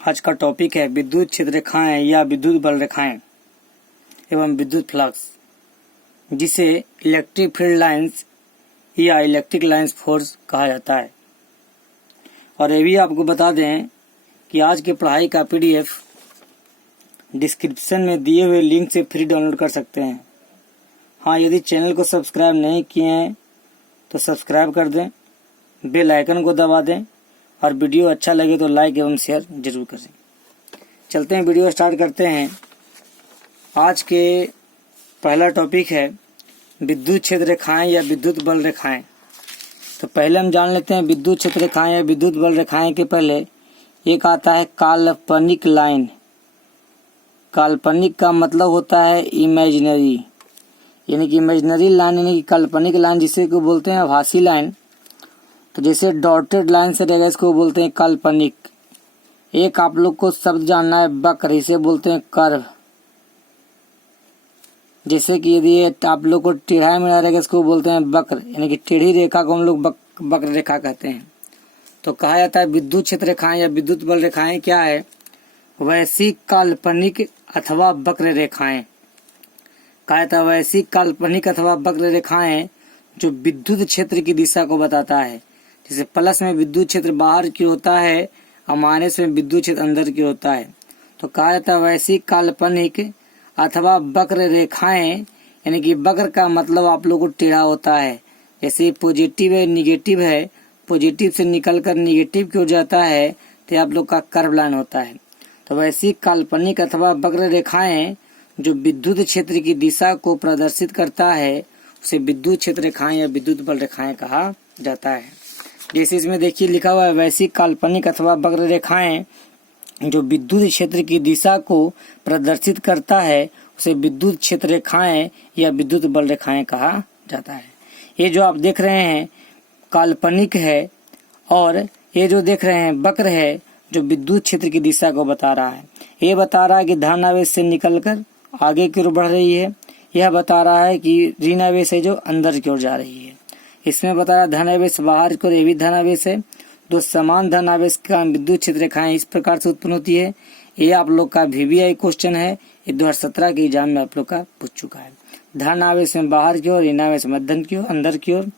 आज का टॉपिक है विद्युत क्षेत्र रेखाएं या विद्युत बल रेखाएं एवं विद्युत फ्लक्स, जिसे इलेक्ट्रिक फील्ड लाइंस या इलेक्ट्रिक लाइंस फोर्स कहा जाता है। और ये भी आपको बता दें कि आज की पढ़ाई का PDF डिस्क्रिप्शन में दिए हुए लिंक से फ्री डाउनलोड कर सकते हैं। हाँ, यदि चैनल को सब्सक्राइब नहीं किए हैं तो सब्सक्राइब कर दें, बेल आइकन को दबा दें और वीडियो अच्छा लगे तो लाइक एवं शेयर जरूर करें। चलते हैं, वीडियो स्टार्ट करते हैं। आज के पहला टॉपिक है विद्युत क्षेत्र रेखाएं या विद्युत बल रेखाएं। तो पहले हम जान लेते हैं विद्युत क्षेत्र रेखाएं या विद्युत बल रेखाएं के पहले एक आता है काल्पनिक लाइन। काल्पनिक का मतलब होता है इमेजिनरी, यानी कि इमेजिनरी लाइन यानी कि काल्पनिक लाइन, जिसे को बोलते हैं आभासी लाइन। तो जैसे डॉटेड लाइन से रहेगा इसको बोलते हैं काल्पनिक। एक आप लोग को शब्द जानना है वक्र, इसे बोलते हैं कर्व। जैसे कि यदि आप लोग को टेढ़ा मेढ़ा रहेगा इसको बोलते हैं वक्र, यानी कि टेढ़ी रेखा को हम लोग वक्र रेखा कहते हैं। तो कहा जाता है विद्युत क्षेत्र रेखाएं या विद्युत बल रेखाएं क्या है? वैसी काल्पनिक अथवा वक्र रेखाएं। कहा जाता है वैसी काल्पनिक अथवा वक्र रेखाएं जो विद्युत क्षेत्र की दिशा को बताता है। जैसे प्लस में विद्युत क्षेत्र बाहर की होता है और माइनस में विद्युत क्षेत्र अंदर की होता है। तो कहा जाता है वैसी काल्पनिक अथवा वक्र रेखाएं, यानी कि वक्र का मतलब आप लोग को टेढ़ा होता है। जैसे पॉजिटिव है निगेटिव है, पॉजिटिव से निकलकर निगेटिव की ओर जाता है तो आप लोग का कर्व लाइन होता है। तो वैसी काल्पनिक अथवा वक्र रेखाएं जो विद्युत क्षेत्र की दिशा को प्रदर्शित करता है उसे विद्युत क्षेत्र रेखाएं या विद्युत बल रेखाएं कहा जाता है। जैसे इसमें देखिए लिखा हुआ है वैसी काल्पनिक अथवा वक्र रेखाएं जो विद्युत क्षेत्र की दिशा को प्रदर्शित करता है उसे विद्युत क्षेत्र रेखाएं या विद्युत बल रेखाएं कहा जाता है। ये जो आप देख रहे हैं काल्पनिक है और ये जो देख रहे हैं वक्र है जो विद्युत क्षेत्र की दिशा को बता रहा है। ये बता रहा है कि धनावेश से निकलकर आगे की ओर बढ़ रही है। यह बता रहा है कि ऋणावेश है जो अंदर की ओर जा रही है। इसमें बता रहा है धनावेश बाहर की ओर, ये भी धनावेश है। दो समान धनावेश का विद्युत क्षेत्र रेखाएं इस प्रकार से उत्पन्न होती है। ये आप लोग का VVI क्वेश्चन है, ये 2017 के एग्जाम में आप लोग का पूछ चुका है। धनावेश में बाहर की ओर, ऋणावेश मध्यम की ओर, अंदर की ओर।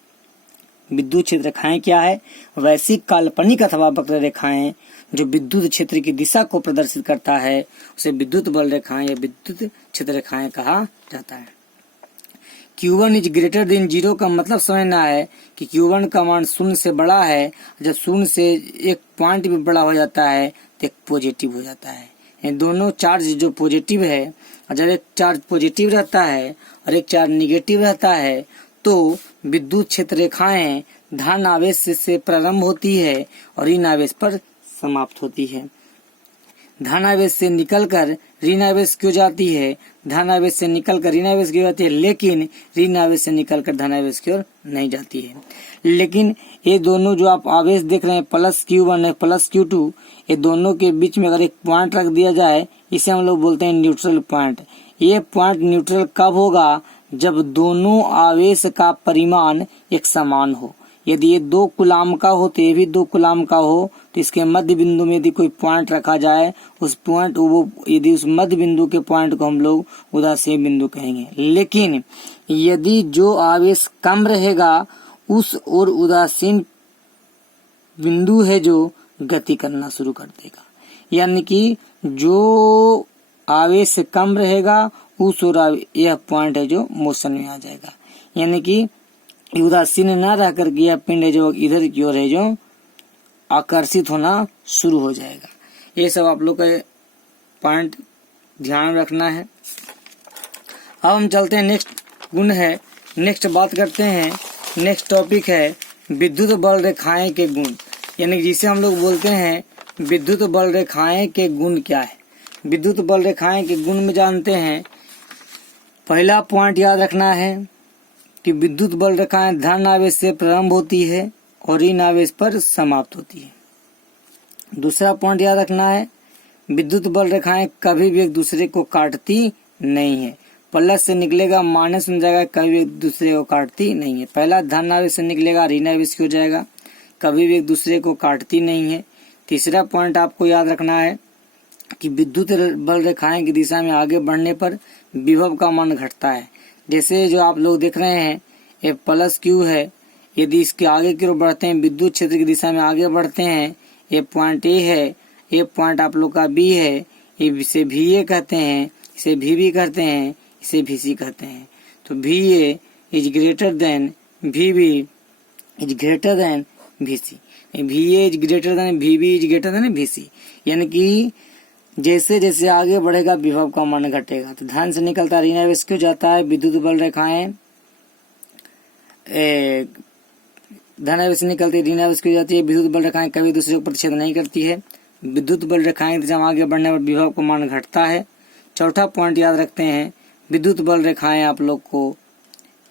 विद्युत क्षेत्र रेखाएं क्या है? वैसी काल्पनिक अथवा वक्र रेखाएं जो विद्युत क्षेत्र की दिशा को प्रदर्शित करता है उसे विद्युत बल रेखाएं या विद्युत क्षेत्र रेखाएं कहा जाता है। Q1 इज ग्रेटर देन 0 का मतलब समझना है कि Q1 का मान शून्य से बड़ा है। जब शून्य से एक पॉइंट भी बड़ा हो जाता है तो एक पॉजिटिव हो जाता है। ये दोनों चार्ज जो पॉजिटिव है, और जब एक चार्ज पॉजिटिव रहता है और एक चार्ज निगेटिव रहता है तो विद्युत क्षेत्र रेखाएं धन आवेश से प्रारंभ होती है और ऋण आवेश पर समाप्त होती है। धन आवेश से निकलकर ऋण आवेश क्यों जाती है, धन आवेश से निकलकर ऋण आवेश क्यों जाती है, लेकिन ऋण आवेश से निकलकर धन आवेश की ओर नहीं जाती है। लेकिन ये दोनों जो आप आवेश देख रहे हैं प्लस Q1 है प्लस Q2, ये दोनों के बीच में अगर एक पॉइंट रख दिया जाए इसे हम लोग बोलते हैं न्यूट्रल पॉइंट। ये पॉइंट न्यूट्रल कब होगा? जब दोनों आवेश का परिमाण एक समान हो। यदि ये 2 कूलाम का हो तो ये भी 2 कूलाम का हो तो इसके मध्य बिंदु में यदि कोई पॉइंट रखा जाए उस पॉइंट वो यदि उस मध्य बिंदु के पॉइंट को हम लोग उदासीन बिंदु कहेंगे। लेकिन यदि जो आवेश कम रहेगा उस और उदासीन बिंदु है जो गति करना शुरू कर देगा, यानी कि जो आवेश कम रहेगा उस और यह पॉइंट है जो मोशन में आ जाएगा, यानी कि उदासीन न रह कर यह पिंड है जो इधर की ओर है जो आकर्षित होना शुरू हो जाएगा। ये सब आप लोग का पॉइंट ध्यान रखना है। अब हम चलते हैं नेक्स्ट गुण है, नेक्स्ट बात करते हैं। नेक्स्ट टॉपिक है विद्युत बल रेखाएं के गुण, यानी जिसे हम लोग बोलते हैं विद्युत बल रेखाएं के गुण क्या है। विद्युत बल रेखाएं के गुण में जानते हैं, पहला पॉइंट याद रखना है कि विद्युत बल रेखाएं धन आवेश से प्रारंभ होती है और ऋण आवेश पर समाप्त होती है। दूसरा पॉइंट याद रखना है विद्युत बल रेखाएं कभी भी एक दूसरे को काटती नहीं है। प्लस से निकलेगा माइनस में जाएगा, कभी भी एक दूसरे को काटती नहीं है। पहला धन आवेश से निकलेगा ऋण आवेश की हो जाएगा, कभी भी एक दूसरे को काटती नहीं है। तीसरा पॉइंट आपको याद रखना है कि विद्युत बल रेखाएं की दिशा में आगे बढ़ने पर विभव का मान घटता है। जैसे जो आप लोग देख रहे हैं ये प्लस क्यू है, यदि इसके आगे की ओर बढ़ते हैं विद्युत क्षेत्र की दिशा में आगे बढ़ते हैं, ये पॉइंट ए है, ये पॉइंट आप लोग का बी है, ये इसे भी ए कहते हैं, इसे भी बी कहते हैं, इसे भी सी कहते हैं। तो भी ए इज ग्रेटर देन भी बी इज ग्रेटर देन भी सी, भी ए इज ग्रेटर देन भी बी इज ग्रेटर देन भी सी, यानी कि जैसे जैसे आगे बढ़ेगा विभव का मान घटेगा। तो ध्यान से निकलता ऋणावेश क्यों जाता है, विद्युत बल रेखाएं धनावेश निकलती ऋणावेश क्यों जाती है, विद्युत बल रेखाएं कभी दूसरे को प्रतिच्छेद नहीं करती है। विद्युत बल रेखाएं जब आगे बढ़ने पर विभव का मान घटता है। चौथा पॉइंट याद रखते हैं, विद्युत बल रेखाएं आप लोग को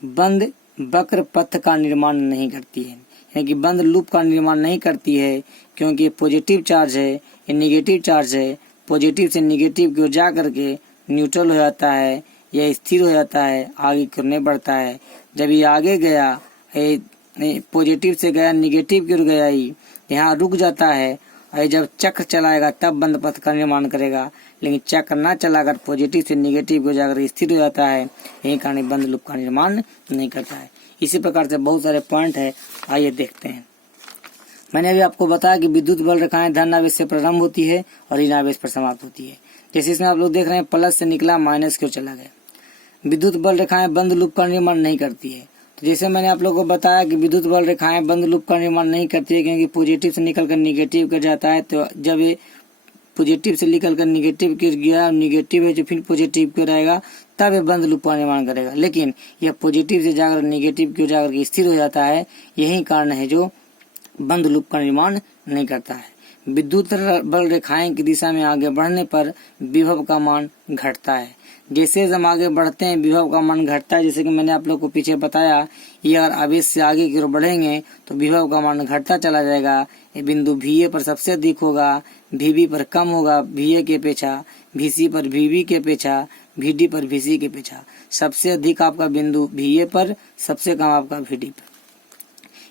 बंद वक्र पथ का निर्माण नहीं करती है, यानी कि बंद लूप का निर्माण नहीं करती है, क्योंकि पॉजिटिव चार्ज है, ये निगेटिव चार्ज है, पॉजिटिव से निगेटिव की ओर जा करके न्यूट्रल हो जाता है या स्थिर हो जाता है, आगे की ओर नहीं बढ़ता है। जब ये आगे गया, पॉजिटिव से गया निगेटिव की ओर गया, ही यहाँ रुक जाता है, और जब चक्र चलाएगा तब बंद पथ का निर्माण करेगा, लेकिन चक्र न चलाकर पॉजिटिव से निगेटिव को जाकर स्थिर हो जाता है, यही कारण बंद लूप का निर्माण नहीं करता है। इसी प्रकार से बहुत सारे पॉइंट है, आइए देखते हैं। मैंने अभी आपको बताया कि विद्युत बल रेखाएं धनावेश से प्रारंभ होती है और ऋणावेश पर समाप्त होती है। जैसे इसमें आप लोग देख रहे हैं प्लस से निकला माइनस की ओर चला गया। विद्युत बल रेखाएं बंद लूप का निर्माण नहीं करती है। तो जैसे मैंने आप लोगों को बताया कि विद्युत बल रेखाएं बंद लूप का निर्माण नहीं करती है, क्योंकि पॉजिटिव से निकलकर निगेटिव कर जाता है। तो जब ये पॉजिटिव से निकलकर निगेटिव की गया, निगेटिव है जो फिर पॉजिटिव की रहेगा, तब ये बंद लूप का निर्माण करेगा। लेकिन यह पॉजिटिव से जाकर निगेटिव की जाकर के स्थिर हो जाता है, यही कारण है जो बंद लूप का निर्माण नहीं करता है। विद्युत बल रेखाएं की दिशा में आगे बढ़ने पर विभव का मान घटता है। जैसे हम आगे बढ़ते हैं विभव का मान घटता है। जैसे कि मैंने आप लोग को पीछे बताया, ये अगर आवेश से आगे की ओर बढ़ेंगे तो विभव का मान घटता चला जाएगा। ये बिंदु VA पर सबसे अधिक होगा, VB पर कम होगा VA के अपेक्षा, VC पर VB के अपेक्षा, VD पर VC के अपेक्षा। सबसे अधिक आपका बिंदु VA पर, सबसे कम आपका VD पर।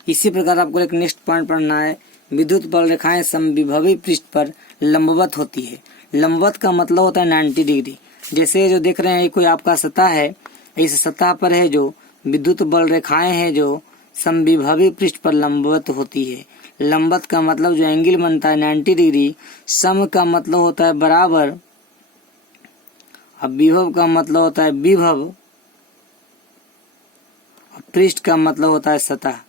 इसी प्रकार आपको एक नेक्स्ट पॉइंट पढ़ना है, विद्युत बल रेखाएं समविभवी पृष्ठ पर लंबवत होती है। लंबवत का मतलब होता है 90 डिग्री। जैसे जो देख रहे हैं, कोई आपका सतह है, इस सतह पर है जो विद्युत बल रेखाएं हैं जो समविभवी पृष्ठ पर लंबवत होती है। लंबवत का मतलब जो एंगल बनता है 90 डिग्री। सम का मतलब होता है बराबर, अब विभव का मतलब होता है विभव, पृष्ठ का मतलब होता है सतह।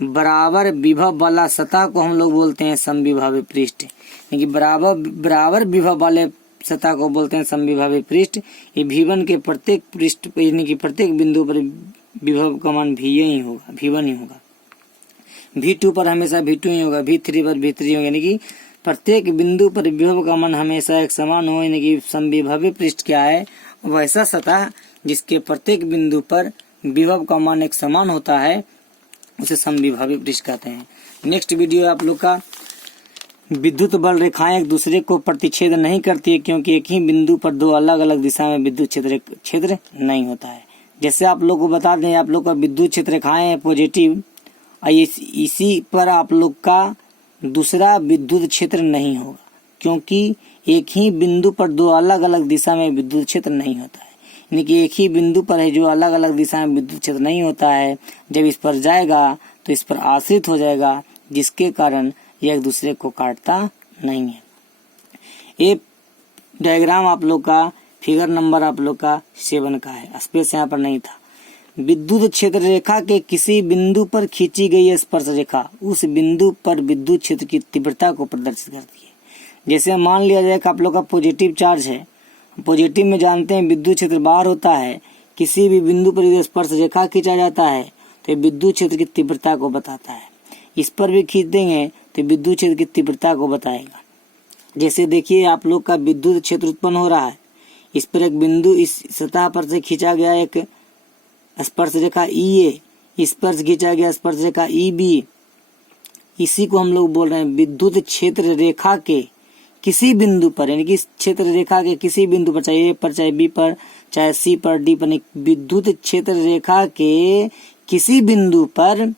बराबर विभव वाला सतह को हम लोग बोलते हैं समविभवी पृष्ठ, यानी कि बराबर विभव वाले सतह को बोलते हैं समविभवी पृष्ठ। ये V1 के प्रत्येक पृष्ठ यानी कि प्रत्येक बिंदु पर विभव का मान V1 ही होगा। V2 पर हमेशा V2 ही होगा, V3 पर V3 होगा, यानी कि प्रत्येक बिंदु पर विभव का मान हमेशा एक समान हो। यानी कि समविभवी पृष्ठ क्या है, वैसा सतह जिसके प्रत्येक बिंदु पर विभव का मान एक समान होता है, उसे समविभवी पृष्ठ कहते हैं। नेक्स्ट वीडियो आप लोग का, विद्युत बल रेखाएं एक दूसरे को प्रतिच्छेद नहीं करती है, क्योंकि एक ही बिंदु पर दो अलग अलग दिशा में विद्युत क्षेत्र नहीं होता है। जैसे आप लोग को बता दें, आप लोग का विद्युत क्षेत्र रेखाएं है पॉजिटिव, इसी पर आप लोग का दूसरा विद्युत क्षेत्र नहीं होगा, क्योंकि एक ही बिंदु पर दो अलग अलग दिशा में विद्युत क्षेत्र नहीं होता है। यानी कि एक ही बिंदु पर है जो अलग अलग दिशा में विद्युत क्षेत्र नहीं होता है, जब इस पर जाएगा तो इस पर आश्रित हो जाएगा, जिसके कारण यह एक दूसरे को काटता नहीं है। ये डायग्राम आप लोग का फिगर नंबर आप लोग का 7 का है, स्पेस यहाँ पर नहीं था। विद्युत क्षेत्र रेखा के किसी बिंदु पर खींची गई स्पर्श रेखा उस बिंदु पर विद्युत क्षेत्र की तीव्रता को प्रदर्शित करती है। जैसे मान लिया जाए कि आप लोग का पॉजिटिव चार्ज है, पॉजिटिव में जानते हैं विद्युत क्षेत्र बाहर होता है, किसी भी बिंदु पर यदि स्पर्श रेखा खींचा जाता है तो विद्युत क्षेत्र की तीव्रता को बताता है। इस पर भी खींच देंगे तो विद्युत क्षेत्र की तीव्रता को बताएगा। जैसे देखिए आप लोग का विद्युत क्षेत्र उत्पन्न हो रहा है, इस पर एक बिंदु इस सतह पर से खींचा गया एक स्पर्श रेखा EA, इस पर से खींचा गया स्पर्श रेखा EB। इसी को हम लोग बोल रहे हैं विद्युत क्षेत्र रेखा के किसी बिंदु पर, यानी कि क्षेत्र रेखा के किसी बिंदु पर, चाहे A पर, चाहे B पर, चाहे C पर, D पर, विद्युत क्षेत्र रेखा के किसी बिंदु पर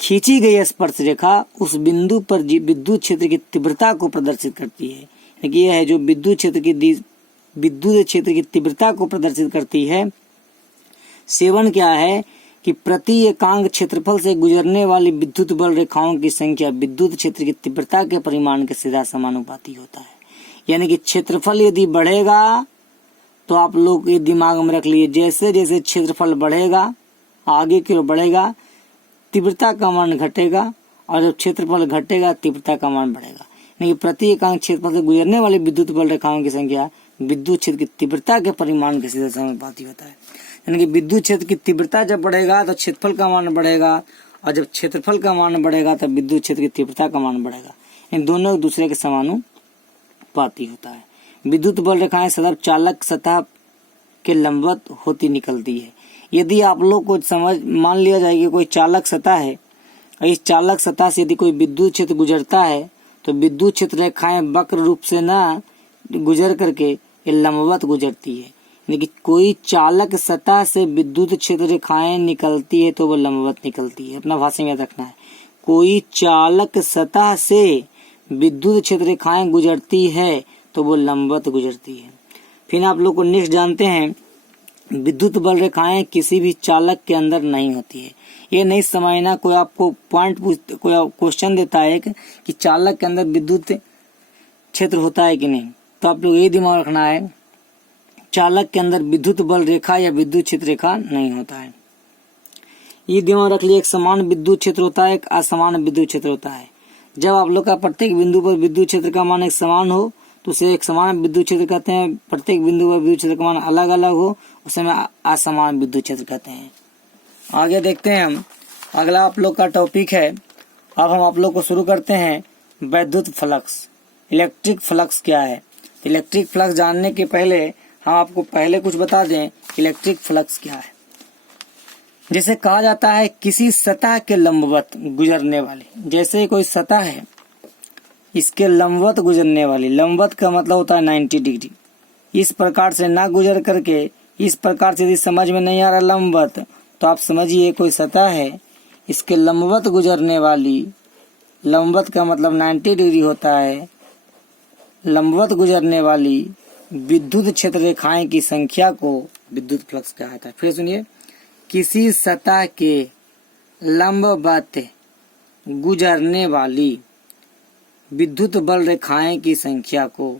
खींची गई स्पर्श रेखा उस बिंदु पर विद्युत क्षेत्र की तीव्रता को प्रदर्शित करती है। यह है जो विद्युत क्षेत्र की तीव्रता को प्रदर्शित करती है। 7 क्या है कि प्रति एकांक क्षेत्रफल से गुजरने वाली विद्युत बल रेखाओं की संख्या विद्युत क्षेत्र की तीव्रता के परिमाण के सीधा समानुपाती होता है। यानी कि क्षेत्रफल यदि बढ़ेगा तो आप लोग ये दिमाग में रख लीजिए, जैसे जैसे क्षेत्रफल बढ़ेगा आगे की ओर बढ़ेगा तीव्रता का मान घटेगा, और जब क्षेत्रफल घटेगा तीव्रता का मान बढ़ेगा। यानी कि प्रति एकांक क्षेत्रफल से गुजरने वाली विद्युत बल रेखाओं की संख्या विद्युत क्षेत्र की तीव्रता के परिमाण के सीधा समानुपाती होता है। यानी कि विद्युत क्षेत्र की तीव्रता जब बढ़ेगा तो क्षेत्रफल का मान बढ़ेगा, और जब क्षेत्रफल का मान बढ़ेगा तब विद्युत क्षेत्र की तीव्रता का मान बढ़ेगा। इन दोनों एक दूसरे के समानुपाती होता है। विद्युत बल रेखाएं सदैव चालक सतह के लंबवत होती निकलती है। यदि आप लोग को मान लिया जाए कि कोई चालक सतह है, और इस चालक सतह से यदि कोई विद्युत क्षेत्र गुजरता है तो विद्युत क्षेत्र रेखाएं वक्र रूप से न गुजर करके ये लंबवत गुजरती है। यानी कोई चालक सतह से विद्युत क्षेत्र रेखाएं निकलती है तो वो लंबवत निकलती है। अपना भाषा में याद रखना है, कोई चालक सतह से विद्युत क्षेत्र रेखाएं गुजरती है तो वो लंबवत गुजरती है। फिर आप लोग को नेक्स्ट जानते हैं, विद्युत बल रेखाएं किसी भी चालक के अंदर नहीं होती है। ये नहीं समझना, कोई आपको कोई क्वेश्चन देता है कि चालक के अंदर विद्युत क्षेत्र होता है कि नहीं, तो आप लोग ये दिमाग रखना है, चालक के अंदर विद्युत बल रेखा या विद्युत क्षेत्र रेखा नहीं होता है। ये दिमाग रख लिया, एक समान विद्युत क्षेत्र होता है, एक असमान विद्युत क्षेत्र होता है। जब आप लोग का प्रत्येक बिंदु पर विद्युत क्षेत्र का मान एक समान हो तो उसे एक समान विद्युत क्षेत्र कहते हैं। प्रत्येक बिंदु पर विद्युत क्षेत्र का मान अलग अलग हो उसे हम असमान विद्युत क्षेत्र कहते हैं। आगे देखते हैं हम, अगला आप लोग का टॉपिक है। अब हम आप लोग को शुरू करते हैं वैद्युत फ्लक्स। इलेक्ट्रिक फ्लक्स क्या है? इलेक्ट्रिक फ्लक्स जानने के पहले हम आपको पहले कुछ बता दें, इलेक्ट्रिक फ्लक्स क्या है। जैसे कहा जाता है किसी सतह के लंबवत गुजरने वाली, जैसे कोई सतह है इसके लंबवत गुजरने वाली, लंबवत का मतलब होता है 90 डिग्री, इस प्रकार से ना गुजर करके इस प्रकार से यदि समझ में नहीं आ रहा लंबवत, तो आप समझिए कोई सतह है इसके लंबवत गुजरने वाली, लंबवत का मतलब 90 डिग्री होता है, लंबवत गुजरने वाली विद्युत क्षेत्र रेखाएं की संख्या को विद्युत फ्लक्स कहा जाता है। फिर सुनिए, किसी सतह के लंबवत गुजरने वाली विद्युत बल रेखाएं की संख्या को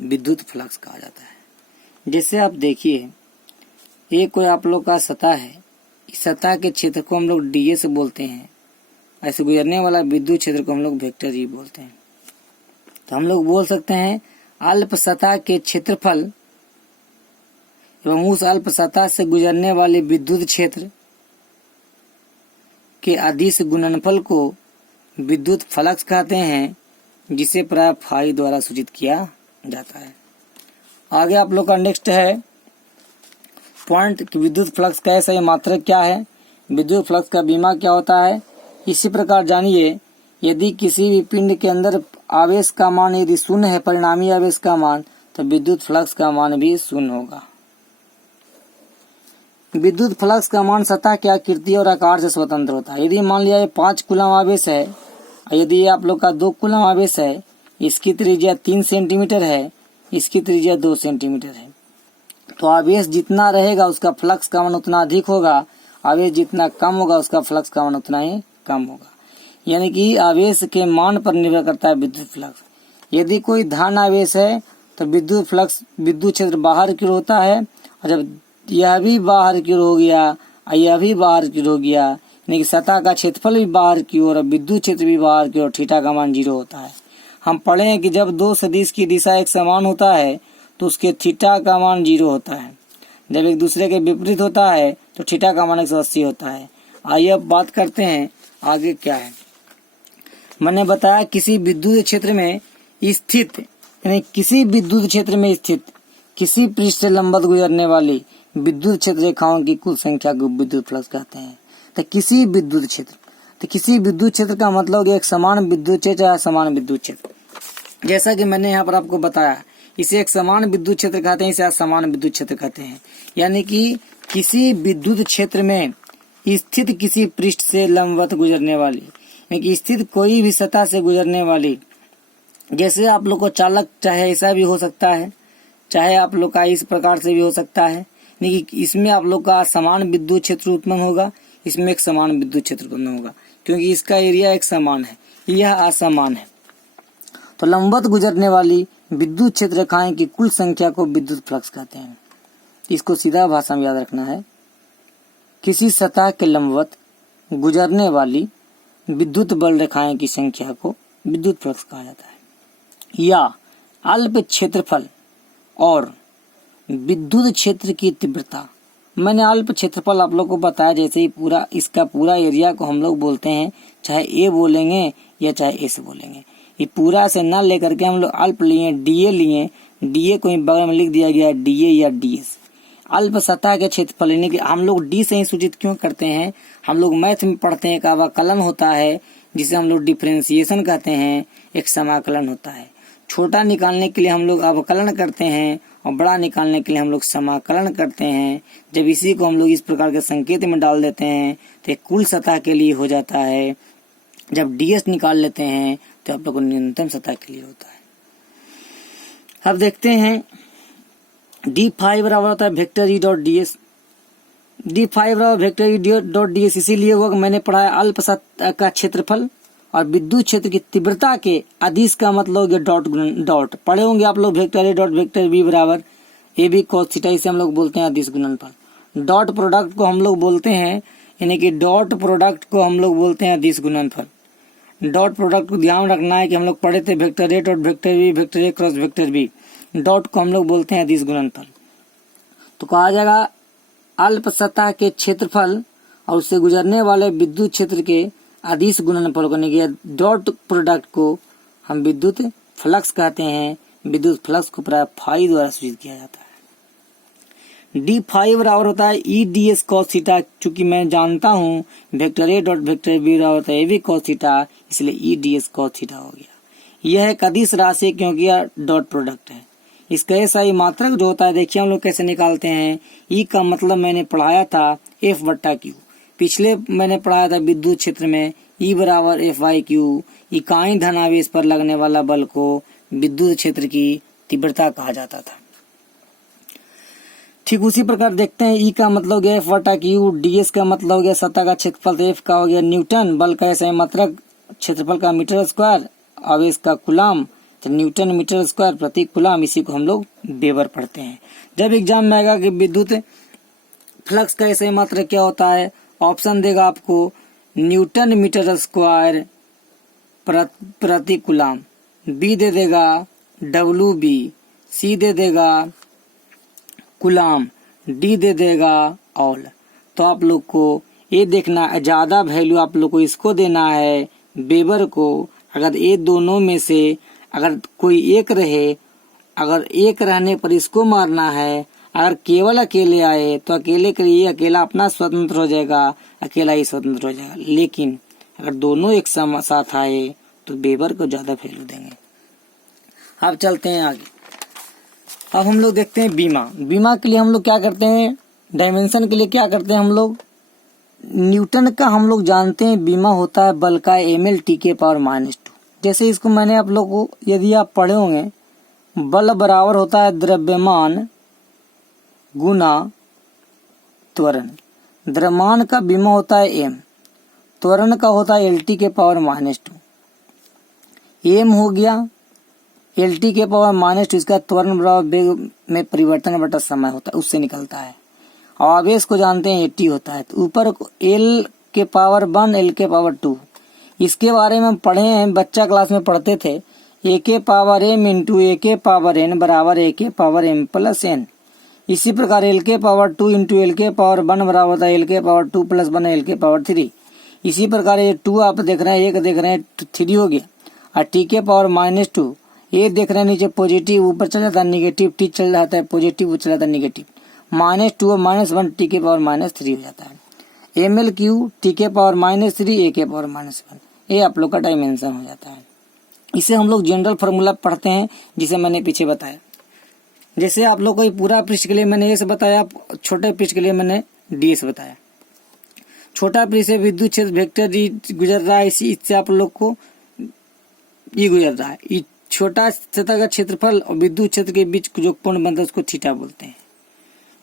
विद्युत फ्लक्स कहा जाता है। जैसे आप देखिए, ये कोई आप लोग का सतह है, इस सतह के क्षेत्र को हम लोग डीए से बोलते हैं, ऐसे गुजरने वाला विद्युत क्षेत्र को हम लोग वेक्टर जी बोलते हैं। तो हम लोग बोल सकते हैं अल्प सतह के क्षेत्रफल एवं उस अल्प सतह से गुजरने वाले विद्युत क्षेत्र के अदिश गुणनफल को विद्युत फ्लक्स कहते हैं, जिसे प्राय फाई द्वारा सूचित किया जाता है। आगे आप लोग का नेक्स्ट है पॉइंट कि विद्युत फ्लक्स कैसा है, मात्रक क्या है, विद्युत फ्लक्स का बीमा क्या होता है। इसी प्रकार जानिए, यदि किसी भी पिंड के अंदर आवेश का मान यदि शून्य है, परिणामी आवेश का मान, तो विद्युत फ्लक्स का मान भी शून्य होगा। विद्युत फ्लक्स का मान सतह की आकृति और आकार से स्वतंत्र होता है। यदि मान लिया ये 5 कूलम आवेश है, यदि आप लोग का 2 कूलम आवेश है, इसकी त्रिज्या 3 सेंटीमीटर है, इसकी त्रिज्या 2 सेंटीमीटर है, तो आवेश जितना रहेगा उसका फ्लक्स का मान उतना अधिक होगा, आवेश जितना कम होगा उसका फ्लक्स का मान उतना ही कम होगा। यानी कि आवेश के मान पर निर्भर करता है विद्युत फ्लक्स। यदि कोई धन आवेश है तो विद्युत फ्लक्स विद्युत क्षेत्र बाहर की ओर होता है, और जब यह भी बाहर की ओर हो गया और यह भी बाहर की ओर हो गया, यानी कि सतह का क्षेत्रफल भी बाहर की ओर और विद्युत क्षेत्र भी बाहर की ओर, थीटा का मान 0 होता है। हम पढ़े हैं कि जब दो सदिश की दिशा एक समान होता है तो उसके थीटा का मान 0 होता है, जब एक दूसरे के विपरीत होता है तो थीटा का मान 180 होता है। आइए अब बात करते हैं आगे क्या है। मैंने बताया किसी विद्युत क्षेत्र में स्थित, यानी किसी विद्युत क्षेत्र में स्थित किसी पृष्ठ से लंबवत गुजरने वाली विद्युत क्षेत्र रेखाओं की कुल संख्या को विद्युत फ्लक्स कहते हैं। तो किसी विद्युत क्षेत्र, तो किसी विद्युत क्षेत्र का मतलब एक समान विद्युत क्षेत्र या असमान विद्युत क्षेत्र। जैसा कि मैंने यहाँ पर आपको बताया, इसे एक समान विद्युत क्षेत्र कहते हैं, इसे असमान विद्युत क्षेत्र कहते हैं। यानी कि किसी विद्युत क्षेत्र में स्थित किसी पृष्ठ से लंबवत गुजरने वाली, यानी कि स्थित कोई भी सतह से गुजरने वाली। जैसे आप लोग को चालक चाहे ऐसा भी हो सकता है, चाहे आप लोग का इस प्रकार से भी हो सकता है, यानी कि इसमें आप लोग का समान विद्युत क्षेत्र उत्पन्न होगा, इसमें एक समान विद्युत क्षेत्र उत्पन्न होगा, क्योंकि इसका एरिया एक समान है, यह असमान है। तो लंबवत गुजरने वाली विद्युत क्षेत्र रेखाएं की कुल संख्या को विद्युत फ्लक्स कहते हैं। इसको सीधा भाषा में याद रखना है। किसी सतह के लंबवत गुजरने वाली विद्युत बल रेखाएं की संख्या को विद्युत फ्लक्स कहा जाता है। या अल्प क्षेत्रफल और विद्युत क्षेत्र की तीव्रता। मैंने अल्प क्षेत्रफल आप लोग को बताया, जैसे ही पूरा इसका पूरा एरिया को हम लोग बोलते हैं, चाहे ए बोलेंगे या चाहे एस बोलेंगे, ये पूरा से ना लेकर के हम लोग अल्प लिए, डीए लिए, डीए को ही बगल में लिख दिया गया डीए या डीएस। अल्प सतह के क्षेत्रफल, यानी कि हम लोग डी से ही सूचित क्यों करते हैं, हम लोग मैथ में पढ़ते हैं, एक अवकलन होता है जिसे हम लोग डिफरेंशिएशन कहते हैं, एक समाकलन होता है। छोटा निकालने के लिए हम लोग अवकलन करते हैं और बड़ा निकालने के लिए हम लोग समाकलन करते हैं। जब इसी को हम लोग इस प्रकार के संकेत में डाल देते हैं तो कुल सतह के लिए हो जाता है। जब डीएस निकाल लेते हैं तो आप लोग को न्यूनतम सतह के लिए होता है। अब देखते हैं D5 बराबर होता है vector E dot D S. D5 बराबर vector E dot D S इसीलिए हुआ कि मैंने पढ़ा है अल्प सतह का क्षेत्रफल और विद्युत क्षेत्र की तीव्रता के अदिश का मतलब डॉट गुणन डॉट। पढ़े होंगे आप लोग vector A dot vector B बराबर ए बी कॉस थीटा, इसे हम लोग बोलते हैं अदिश गुणनफल। डॉट प्रोडक्ट को हम लोग बोलते हैं, यानी कि डॉट प्रोडक्ट को हम लोग बोलते हैं अदिश गुणनफल। डॉट प्रोडक्ट को ध्यान रखना है कि हम लोग पढ़े थे vector A dot vector B, vector A cross vector B. Dot को हम लोग बोलते हैं अदिश गुणनफल। तो कहा जाएगा अल्प सतह के क्षेत्रफल और उससे गुजरने वाले विद्युत क्षेत्र के अदिश गुणनफल को, यानी कि डॉट प्रोडक्ट को हम विद्युत फ्लक्स कहते हैं। विद्युत फ्लक्स को प्राय फाई द्वारा सूचित किया जाता है। D5 बराबर होता है E D S cos theta. चूंकि मैं जानता हूँ vector A dot vector B बराबर होता है ए बी कॉस थीटा, इसलिए E D S cos theta हो गया। यह एक अदिश राशि है क्योंकि यह डॉट प्रोडक्ट है। इसका ऐसा ही मात्रक जो होता है, देखिए हम लोग कैसे निकालते हैं। ई का मतलब मैंने पढ़ाया था एफ बट्टा क्यू, पिछले मैंने पढ़ाया था विद्युत क्षेत्र में ई बराबर एफ बाई क्यू। इकाई धनावेश पर लगने वाला बल को विद्युत क्षेत्र की तीव्रता कहा जाता था। ठीक उसी प्रकार देखते हैं, ई का मतलब हो गया एफ बटा क्यू, डीएस का मतलब हो गया सतह का क्षेत्रफल, तो एफ का हो गया न्यूटन, बल का ऐसा मात्रक, क्षेत्रफल का मीटर स्क्वायर, आवेश का कूलाम, तो न्यूटन मीटर स्क्वायर प्रति कूलाम, इसी को हम लोग वेबर पढ़ते हैं। जब एग्जाम में आएगा कि विद्युत फ्लक्स का ऐसा मात्रक क्या होता है, ऑप्शन देगा आपको न्यूटन मीटर स्क्वायर प्रति कूलाम, बी दे देगा डब्ल्यू बी, सी दे देगा कूलाम, डी दे देगा ऑल। तो आप लोग को ये देखना है, ज्यादा वैल्यू आप लोग को इसको देना है वेबर को। अगर ये दोनों में से अगर कोई एक रहे, अगर एक रहने पर इसको मारना है, अगर केवल अकेले आए तो अकेले के लिए अकेला अपना स्वतंत्र हो जाएगा, अकेला ही स्वतंत्र हो जाएगा। लेकिन अगर दोनों एक साथ आए तो वेबर को ज्यादा वैल्यू देंगे। अब चलते हैं आगे। अब हम लोग देखते हैं बीमा। बीमा के लिए हम लोग क्या करते हैं, डायमेंशन के लिए क्या करते हैं हम लोग, न्यूटन का हम लोग जानते हैं बीमा होता है बल का ml t के पावर -2। जैसे इसको मैंने आप लोग को, यदि आप पढ़े होंगे, बल बराबर होता है द्रव्यमान गुना त्वरण। द्रव्यमान का बीमा होता है m, त्वरण का होता है LT के पावर -2। m हो गया LT के पावर -2, इसका त्वरण बराबर वेग में परिवर्तन बटा समय होता है, उससे निकलता है। और आवेश को जानते हैं AT होता है। तो ऊपर L के पावर 1 L के पावर 2, इसके बारे में हम पढ़े हैं, बच्चा क्लास में पढ़ते थे। A के पावर m इंटू A के पावर n बराबर A के पावर m प्लस n। इसी प्रकार L के पावर 2 इंटू L के पावर 1 बराबर होता है L के पावर 2 प्लस 1 L के पावर 3। इसी प्रकार ये 2 आप देख रहे हैं, 1 देख रहे हैं, 3 हो गया। और T के पावर -2, ये देख रहे हैं नीचे पॉजिटिव, ऊपर चल जाता है नेगेटिव, T चल जाता है पॉजिटिव, ऊपर चल जाता है नेगेटिव। -2 और -1 T के पावर -3 हो जाता है। MLQ T के पावर -3 A के पावर -1, ये आप लोग का डायमेंशन हो जाता है। इसे हम लोग जनरल फार्मूला पढ़ते हैं, जिसे मैंने पीछे बताया। जैसे आप लोग को पूरा पृष्ठ के लिए मैंने ये बताया, छोटे पृष्ठ के लिए मैंने DS बताया। छोटा पृष्ठ से विद्युत क्षेत्र वेक्टर ई गुजर रहा है, इससे आप लोग को ई गुजर रहा है। ई छोटा सतह का क्षेत्रफल और विद्युत क्षेत्र के बीच जो कोण बनता है उसको थीटा बोलते हैं।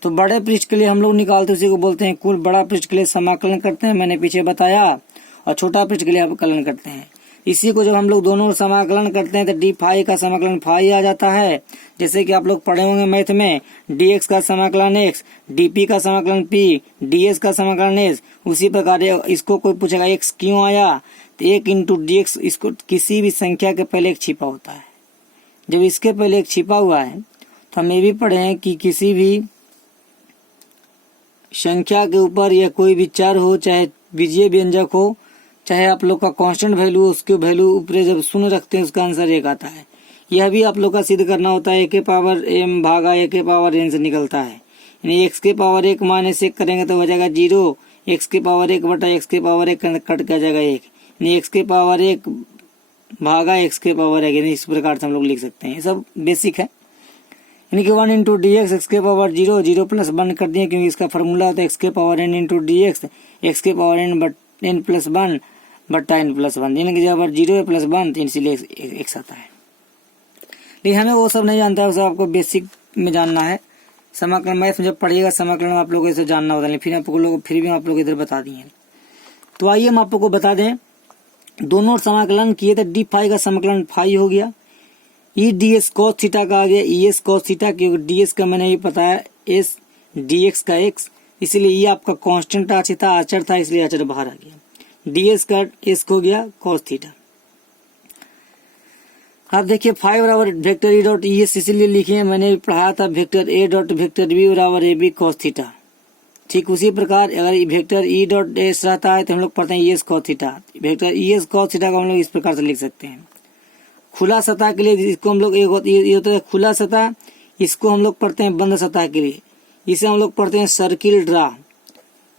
तो बड़े पृष्ठ के लिए हम लोग निकालते हैं, उसी को बोलते हैं कुल। बड़ा पृष्ठ के लिए समाकलन करते हैं, मैंने पीछे बताया, और छोटा पृष्ठ के लिए अवकलन करते हैं। इसी को जब हम लोग दोनों समाकलन करते हैं तो डी फाई का समाकलन फाई आ जाता है। जैसे कि आप लोग पढ़े होंगे मैथ में, डी एक्स का समाकलन एक्स, डी पी का समाकलन पी, डी एस का समाकलन एस। उसी प्रकार इसको कोई पूछेगा एक्स क्यों आया, तो एक इंटू डी एक्स, इसको किसी भी संख्या के पहले एक छिपा होता है। जब इसके पहले एक छिपा हुआ है तो हम ये भी पढ़े हैं कि किसी भी संख्या के ऊपर या कोई भी चर हो, चाहे बीजीय व्यंजक हो, चाहे आप लोग का कांस्टेंट वैल्यू, उसके वैल्यू ऊपर जब शून्य रखते हैं उसका आंसर एक आता है। यह भी आप लोग का सिद्ध करना होता है। ए के पावर एम भागा ए के पावर एन से निकलता है, यानी एक्स के पावर 1 माइनस 1 करेंगे तो हो जाएगा 0, एक्स के पावर 1 बटा एक्स के पावर 1 कट कर जाएगा 1, यानी एक्स के पावर 1 भागा एक्स के पावर 1, यानी इस प्रकार से हम लोग लिख सकते हैं। ये सब बेसिक है। यानी कि 1 इंटू डी एक्स, एक्स के पावर 0, 0 प्लस 1 कर दिए क्योंकि इसका फॉर्मूला होता है एक्स के power n into D x, x के पावर n प्लस 1 बट्टा n प्लस 1, यानी कि जब 0 प्लस 1 तो इसलिए एक्स आता है। लेकिन हमें वो सब नहीं जानता है, वो सब आपको बेसिक में जानना है। समाकलन मैथ में जब पढ़िएगा समाकलन आप लोगों को इसे जानना होता है, फिर भी आप लोग इधर बता दिए। तो आइए हम आपको बता दें, दोनों समाकलन किए थे, डी फाई का समाकलन फाई हो गया, ई डी एस कॉस थीटा का आ गया ई एस कॉस थीटा, क्योंकि डी एस का मैंने ये पता है एस डी एक्स का एक्स, इसलिए ये आपका कांस्टेंट था, अचर था, इसलिए अचर बाहर आ गया। डी एस का एस हो गया कॉस थीटा। अब देखिए फाई बराबर vector E dot E S, इसीलिए लिखे मैंने पढ़ाया था vector A dot vector B बराबर ए बी कॉस थीटा। ठीक उसी प्रकार अगर वेक्टर ई डॉट एस रहता है तो हम लोग पढ़ते हैं E S cos theta. Vector E S cos theta को हम लोग इस प्रकार से लिख सकते हैं। खुला सतह के लिए इसको हम लोग ये होता है खुला सतह, इसको हम लोग पढ़ते हैं बंद सतह के लिए, इसे हम लोग पढ़ते हैं सर्किल ड्रा।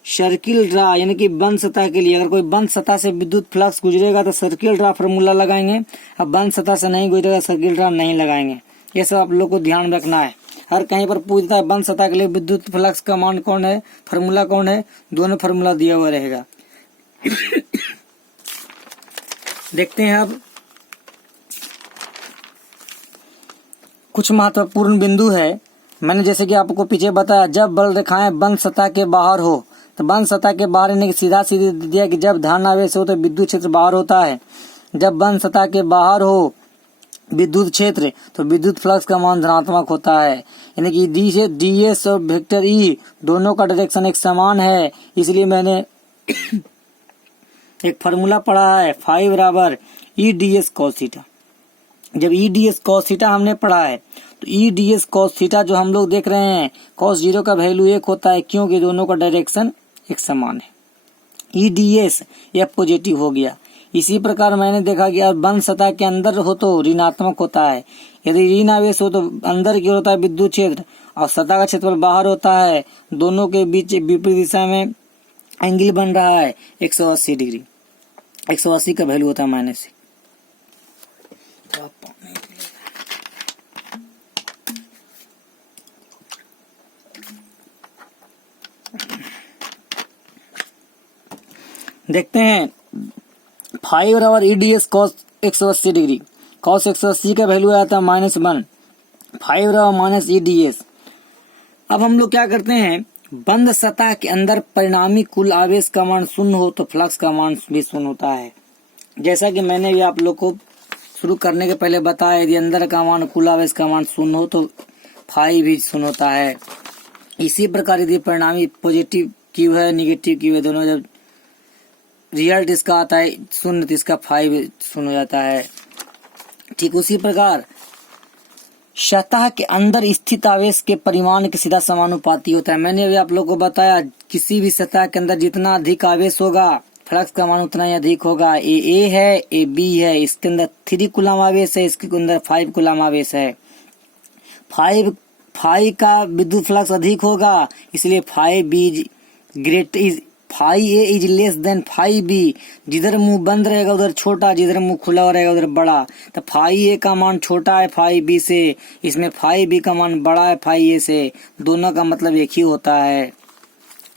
सर्किल ड्रा यानी कि बंद सतह के लिए, अगर कोई बंद सतह से विद्युत फ्लक्स गुजरेगा तो सर्किल ड्रा फार्मूला लगाएंगे, अब बंद सतह से नहीं गुजरेगा सर्किल ड्रा नहीं लगाएंगे। ये सब आप लोग को ध्यान रखना है। हर कहीं पर पूछता है बंद सतह के लिए विद्युत फ्लक्स का मान कौन है, फार्मूला कौन है, दोनों फार्मूला दिया हुआ रहेगा। देखते हैं अब कुछ महत्वपूर्ण बिंदु है। मैंने जैसे कि आपको पीछे बताया, जब बल रेखाएं बंद सतह के बाहर हो, तो बंद सतह के बाहर यानी कि सीधा सीधे दिया कि जब धन आवेश हो तो विद्युत क्षेत्र बाहर होता है, जब बंद सतह के बाहर हो विद्युत क्षेत्र तो विद्युत फ्लक्स का मान धनात्मक होता है। यानी कि डी से डी एस और वेक्टर ई दोनों का डायरेक्शन एक समान है, इसलिए मैंने एक फार्मूला पढ़ा है फाई बराबर E D S cos theta. जब E D S cos theta हमने पढ़ा है तो E D S cos theta जो हम लोग देख रहे हैं, कॉस 0 का वैल्यू 1 होता है क्योंकि दोनों का डायरेक्शन एक समान है। ई डी एस यह पॉजिटिव हो गया। इसी प्रकार मैंने देखा कि बंद सतह के अंदर हो तो ऋणात्मक होता है, यदि ऋण आवेश हो तो अंदर की ओर होता है विद्युत क्षेत्र और सतह का क्षेत्रफल बाहर होता है। दोनों के बीच विपरीत दिशा में एंगल बन रहा है 180 डिग्री, 180 का वैल्यू होता है -1। देखते हैं फाई बराबर E D S cos 180 degree, cos 180 का वैल्यू आता है -1, फाई बराबर माइनस ई डी एस। अब हम लोग क्या करते हैं, बंद सतह के अंदर परिणामी कुल आवेश का मान 0 हो तो फ्लक्स का मान भी 0 होता है। जैसा कि मैंने भी आप लोग को शुरू करने के पहले बताया, यदि अंदर का मान कुल आवेश का मान 0 हो तो फाई भी 0 होता है। इसी प्रकार यदि परिणामी पॉजिटिव क्यू है निगेटिव क्यू है, दोनों जब रिजल्ट इसका आता है 0 तो इसका फाई 0 हो जाता है। ठीक उसी प्रकार सतह के अंदर स्थित आवेश के परिमाण के सीधा समानुपाती होता है। मैंने अभी आप लोगों को बताया किसी भी सतह के अंदर जितना अधिक आवेश होगा फ्लक्स का मान उतना ही अधिक होगा। ए है ए बी है, इसके अंदर 3 कूलम आवेश है, इसके अंदर 5 कूलम आवेश है। फाई का विद्युत फ्लक्स अधिक होगा, इसलिए phi B great is phi A is less than phi B. जिधर मुंह बंद रहेगा उधर छोटा, जिधर मुंह खुला रहेगा उधर बड़ा। तो फाई ए का मान छोटा है फाई बी से, इसमें फाई बी का मान बड़ा है फाई ए से, दोनों का मतलब एक ही होता है।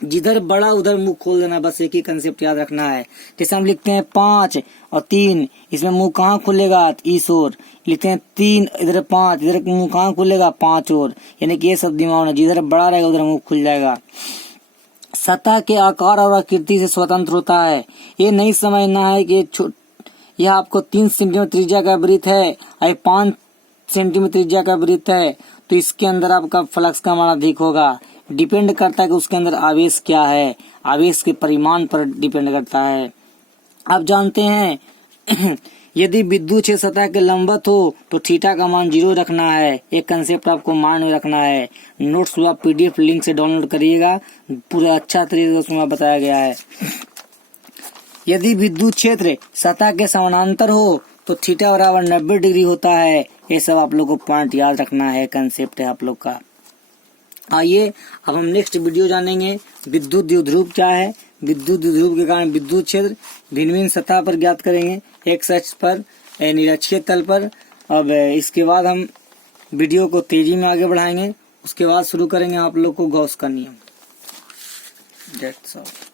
जिधर बड़ा उधर मुंह खोल देना, बस एक ही कंसेप्ट याद रखना है। जैसे हम लिखते हैं 5 और 3, इसमें मुंह कहाँ खुलेगा, इस ओर। लिखते हैं 3, इधर 5, इधर मुंह कहाँ खुलेगा, 5 ओर। यानी कि ये सब दिमाग में, जिधर बड़ा रहेगा उधर मुंह खुल जाएगा। सतह के आकार और आकृति से स्वतंत्र होता है। ये नहीं समझना है कि यह आपको 3 सेंटीमीटर त्रिज्या का वृत्त है और 5 सेंटीमीटर त्रिज्या का वृत्त है, तो इसके अंदर आपका फ्लक्स का मान अधिक होगा। डिपेंड करता है कि उसके अंदर आवेश क्या है, आवेश के परिमाण पर डिपेंड करता है। आप जानते हैं यदि विद्युत क्षेत्र सतह के लंबवत हो तो थीटा का मान 0 रखना है। एक कंसेप्ट आपको मान में रखना है। नोट्स को आप PDF लिंक से डाउनलोड करिएगा, पूरा अच्छा तरीके से उसमें बताया गया है। यदि विद्युत क्षेत्र सतह के समानांतर हो तो थीटा बराबर 90 डिग्री होता है। ये सब आप लोग को पॉइंट याद रखना है, कंसेप्ट है आप लोग का। आइए अब हम नेक्स्ट वीडियो जानेंगे विद्युत द्विध्रुव क्या है। विद्युत द्विध्रुव के कारण विद्युत क्षेत्र भिन्न भिन्न सतह पर ज्ञात करेंगे, एक्स अक्ष पर, निरक्षीय तल पर। अब इसके बाद हम वीडियो को तेजी में आगे बढ़ाएंगे, उसके बाद शुरू करेंगे आप लोग को गॉस का नियम। That's all.